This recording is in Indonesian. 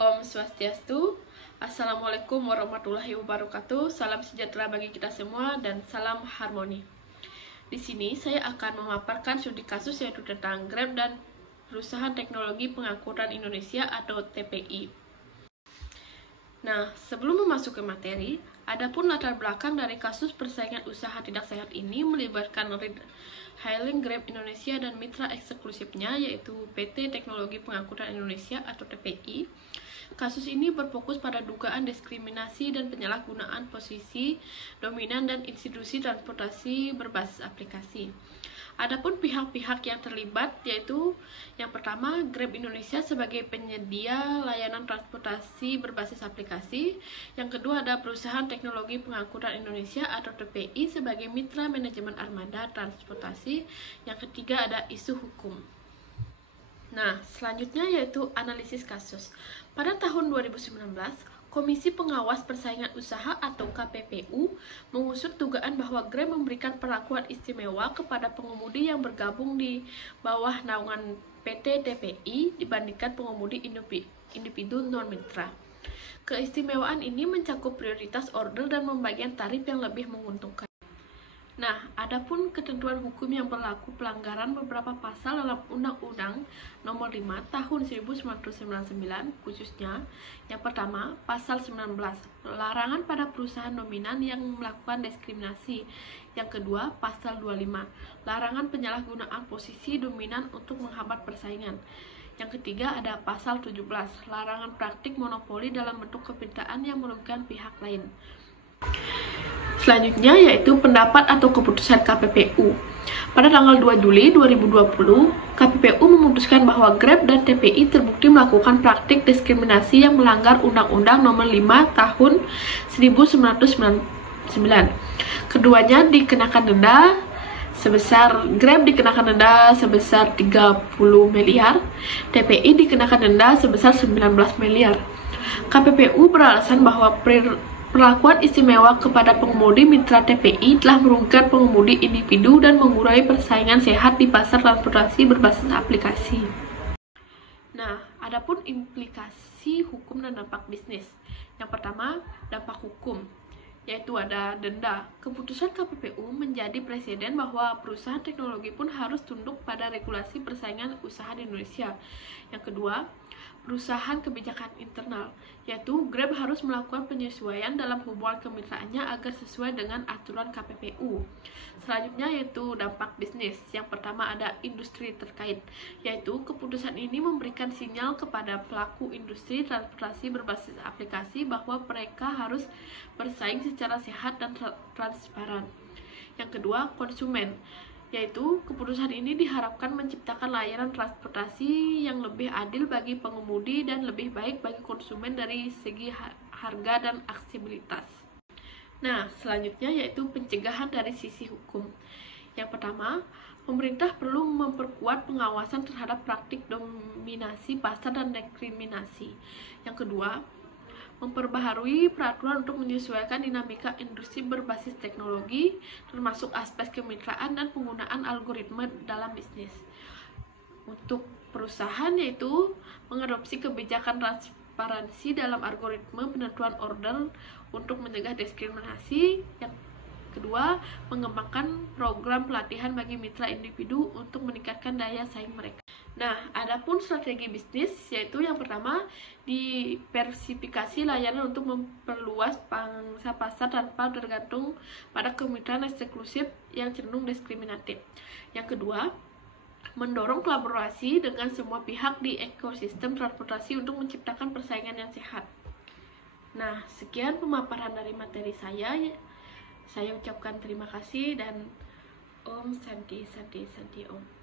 Om Swastiastu. Assalamualaikum warahmatullahi wabarakatuh. Salam sejahtera bagi kita semua dan salam harmoni. Di sini saya akan memaparkan studi kasus yaitu tentang Grab dan Perusahaan Teknologi Pengangkutan Indonesia atau TPI. Nah, sebelum memasuki materi, adapun latar belakang dari kasus persaingan usaha tidak sehat ini melibatkan Hailing Grab Indonesia dan mitra eksklusifnya yaitu PT Teknologi Pengangkutan Indonesia atau TPI. Kasus ini berfokus pada dugaan diskriminasi dan penyalahgunaan posisi dominan dan institusi transportasi berbasis aplikasi. Adapun pihak-pihak yang terlibat yaitu yang pertama Grab Indonesia sebagai penyedia layanan transportasi berbasis aplikasi, yang kedua ada Perusahaan Teknologi Pengangkutan Indonesia atau TPI sebagai mitra manajemen armada transportasi, yang ketiga ada isu hukum. Nah, selanjutnya yaitu analisis kasus. Pada tahun 2019, Komisi Pengawas Persaingan Usaha atau KPPU mengusut dugaan bahwa Grab memberikan perlakuan istimewa kepada pengemudi yang bergabung di bawah naungan PT TPI dibandingkan pengemudi individu non-mitra. Keistimewaan ini mencakup prioritas order dan pembagian tarif yang lebih menguntungkan. Nah, adapun ketentuan hukum yang berlaku pelanggaran beberapa pasal dalam Undang-Undang Nomor 5 Tahun 1999, khususnya yang pertama, Pasal 19, larangan pada perusahaan dominan yang melakukan diskriminasi. Yang kedua, Pasal 25, larangan penyalahgunaan posisi dominan untuk menghambat persaingan. Yang ketiga ada Pasal 17, larangan praktik monopoli dalam bentuk kepitaan yang merugikan pihak lain. Selanjutnya yaitu pendapat atau keputusan KPPU. Pada tanggal 2 Juli 2020, KPPU memutuskan bahwa Grab dan TPI terbukti melakukan praktik diskriminasi yang melanggar Undang-Undang Nomor 5 Tahun 1999. Keduanya dikenakan denda sebesar Grab dikenakan denda sebesar 30 miliar, TPI dikenakan denda sebesar 19 miliar. KPPU beralasan bahwa perlakuan istimewa kepada pengemudi mitra TPI telah merugikan pengemudi individu dan mengurangi persaingan sehat di pasar transportasi berbasis aplikasi. Nah, adapun implikasi hukum dan dampak bisnis. Yang pertama, dampak hukum, yaitu ada denda. Keputusan KPPU menjadi presiden bahwa perusahaan teknologi pun harus tunduk pada regulasi persaingan usaha di Indonesia. Yang kedua, perusahaan kebijakan internal, yaitu Grab harus melakukan penyesuaian dalam hubungan kemitraannya agar sesuai dengan aturan KPPU. Selanjutnya yaitu dampak bisnis. Yang pertama ada industri terkait, yaitu keputusan ini memberikan sinyal kepada pelaku industri transportasi berbasis aplikasi bahwa mereka harus bersaing secara sehat dan transparan. Yang kedua, konsumen, yaitu keputusan ini diharapkan menciptakan layanan transportasi yang lebih adil bagi pengemudi dan lebih baik bagi konsumen dari segi harga dan aksesibilitas. Nah, selanjutnya yaitu pencegahan dari sisi hukum. Yang pertama, pemerintah perlu memperkuat pengawasan terhadap praktik dominasi pasar dan diskriminasi. Yang kedua, memperbaharui peraturan untuk menyesuaikan dinamika industri berbasis teknologi, termasuk aspek kemitraan dan penggunaan algoritma dalam bisnis. Untuk perusahaan yaitu mengadopsi kebijakan transparansi dalam algoritma penentuan order untuk mencegah diskriminasi. Yang kedua, mengembangkan program pelatihan bagi mitra individu untuk meningkatkan daya saing mereka. Nah, adapun strategi bisnis yaitu yang pertama, diversifikasi layanan untuk memperluas pangsa pasar tanpa tergantung pada kemitraan eksklusif yang cenderung diskriminatif. Yang kedua, mendorong kolaborasi dengan semua pihak di ekosistem transportasi untuk menciptakan persaingan yang sehat. Nah, sekian pemaparan dari materi saya. Saya ucapkan terima kasih dan Om Santi Santi Santi Om.